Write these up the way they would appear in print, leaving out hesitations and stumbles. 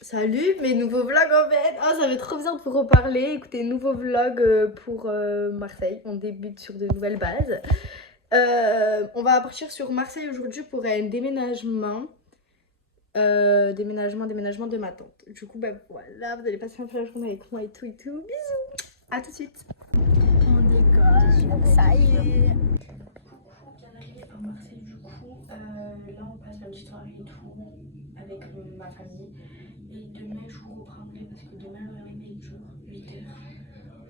Salut, mes nouveaux vlogs en fait. Oh, ça fait trop bizarre de vous reparler. Écoutez, nouveau vlog pour Marseille. On débute sur de nouvelles bases. On va partir sur Marseille aujourd'hui pour un déménagement. Déménagement de ma tante. Du coup, ben voilà, vous allez passer un peu la journée avec moi et tout et tout. Bisous, à tout de suite. On décolle, ça y est. On vient d'arriver à Marseille du coup. Là, on passe la petite soirée et tout avec ma famille. Et demain, je vous reprendrai parce que demain, le réveil est jour, 8h,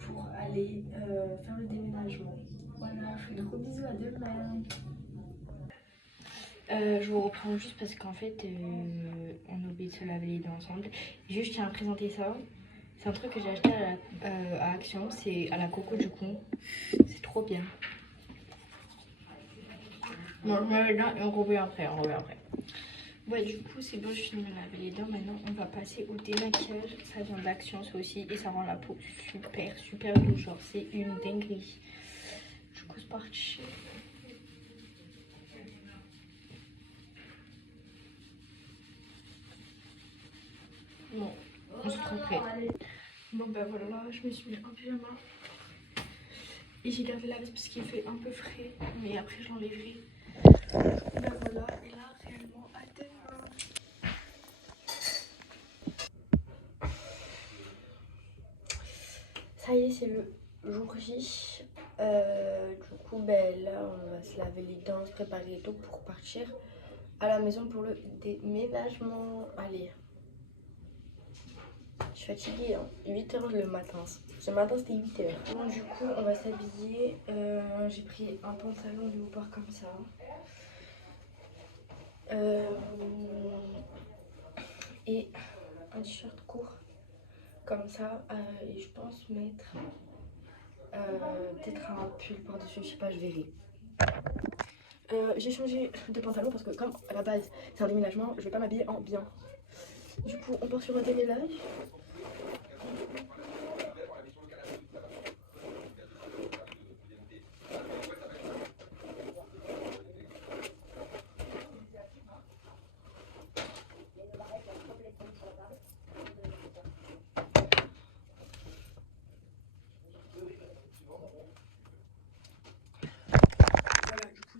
pour aller faire le déménagement. Voilà, je fais de gros bisous, à demain. Je vous reprends juste parce qu'en fait, on a oublié de se laver les dents ensemble. Juste, je tiens à présenter ça. C'est un truc que j'ai acheté à Action, c'est à la Coco du coup. C'est trop bien. Bon, je me lave les dents et on revient après, Ouais, du coup, c'est bon, je finis de me laver les dents. Maintenant, on va passer au démaquillage. Ça vient d'Action, ça aussi. Et ça rend la peau super douce. Genre, c'est une dinguerie. Du coup, c'est parti. Bon, on se retrouve prêt. Bon, ben voilà, je me suis mis en pyjama. Et j'ai gardé la veste parce qu'il fait un peu frais. Mais après, je l'enlèverai. Ben voilà, et là, réellement, à demain. Ça y est, c'est le jour J. Du coup, ben là, on va se laver les dents, se préparer et tout pour partir à la maison pour le déménagement. Allez. Je suis fatiguée, hein. 8h le matin. Ce matin, c'était 8h. Bon, du coup, on va s'habiller. J'ai pris un pantalon léopard comme ça. Et un t-shirt court comme ça. Et je pense mettre peut-être un pull par-dessus, je sais pas, je verrai. J'ai changé de pantalon parce que comme à la base c'est un déménagement, je vais pas m'habiller en bien. Du coup, on part sur un déménage.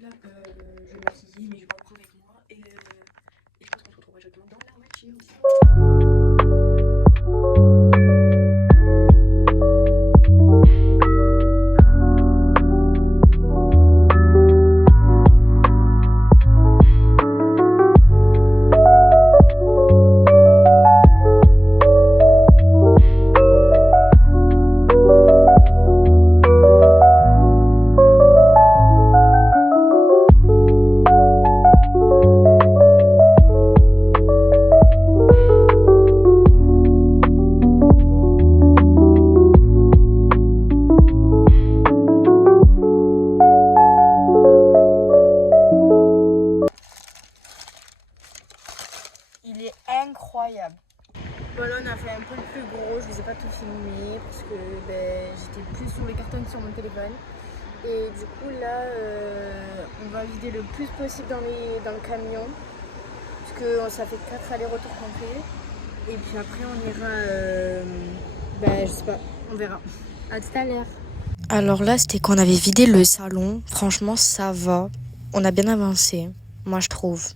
Là, je vais m'habiller, mais je vais pas prendre avec moi. Et je pense qu'on se retrouvera directement dans la voiture aussi. Il est incroyable. Voilà, on a fait un peu le plus gros, je vous ai pas tout filmé parce que j'étais plus sur les cartons que sur mon téléphone. Et du coup là, on va vider le plus possible dans le camion. Parce que ça fait 4 allers-retours qu'on fait. Et puis après on ira, je sais pas, on verra. À tout à l'heure. Alors là, c'était qu'on avait vidé le salon. Franchement, ça va. On a bien avancé, moi je trouve.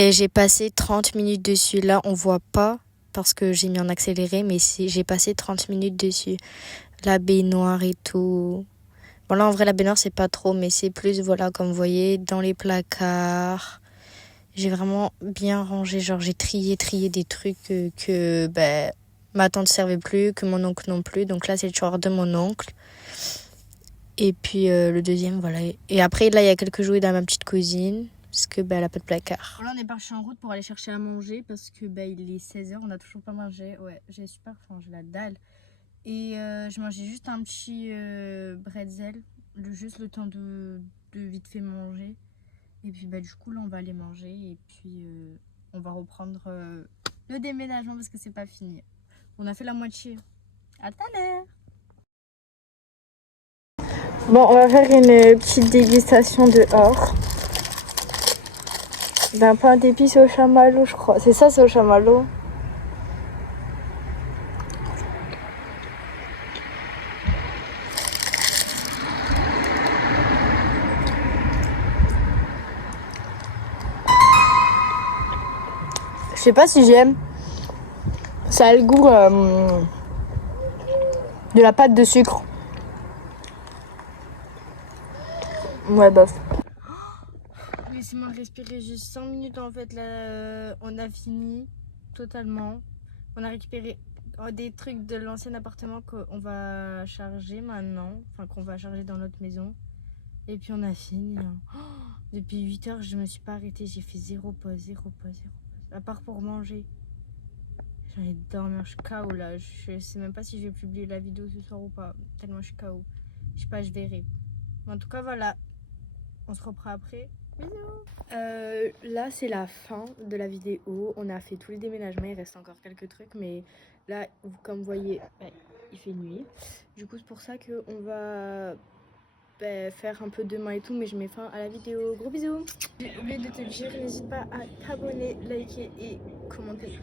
Et j'ai passé 30 minutes dessus. Là, on voit pas parce que j'ai mis en accéléré, mais j'ai passé 30 minutes dessus. La baignoire et tout. Bon, là, en vrai, la baignoire, c'est pas trop, mais c'est plus, voilà, comme vous voyez, dans les placards. J'ai vraiment bien rangé. Genre, j'ai trié des trucs que ben, ma tante ne servait plus, que mon oncle non plus. Donc là, c'est le tiroir de mon oncle. Et puis le deuxième, voilà. Et après, là, il y a quelques jouets dans ma petite cousine. Parce que elle a pas de placard. Là, on est parti en route pour aller chercher à manger. Parce que il est 16h, on n'a toujours pas mangé. Ouais, j'ai super faim, j'ai la dalle. Et je mangeais juste un petit bretzel. Juste le temps de vite fait manger. Et puis du coup, là, on va aller manger. Et puis on va reprendre le déménagement parce que c'est pas fini. On a fait la moitié. À tout à l'heure. Bon, on va faire une petite dégustation dehors. D'un pain d'épices au chamallow, je crois. C'est ça, c'est au chamallow. Je sais pas si j'aime. Ça a le goût de la pâte de sucre. Ouais, bof. Laissez-moi respirer juste 5 minutes en fait. Là, on a fini totalement. On a récupéré des trucs de l'ancien appartement qu'on va charger maintenant. Enfin, qu'on va charger dans notre maison. Et puis on a fini. Depuis 8h, je me suis pas arrêtée. J'ai fait zéro pause. À part pour manger. J'ai envie de dormir, je suis KO là. Je sais même pas si je vais publier la vidéo ce soir ou pas. Tellement je suis KO. Je sais pas, je verrai. Mais en tout cas, voilà. On se reprend après. Bisous. Là, c'est la fin de la vidéo. On a fait tous les déménagements. Il reste encore quelques trucs. Mais là, comme vous voyez, il fait nuit. Du coup, c'est pour ça qu'on va faire un peu demain et tout. Mais je mets fin à la vidéo. Gros bisous. J'ai oublié de te dire, n'hésite pas à t'abonner, liker et commenter.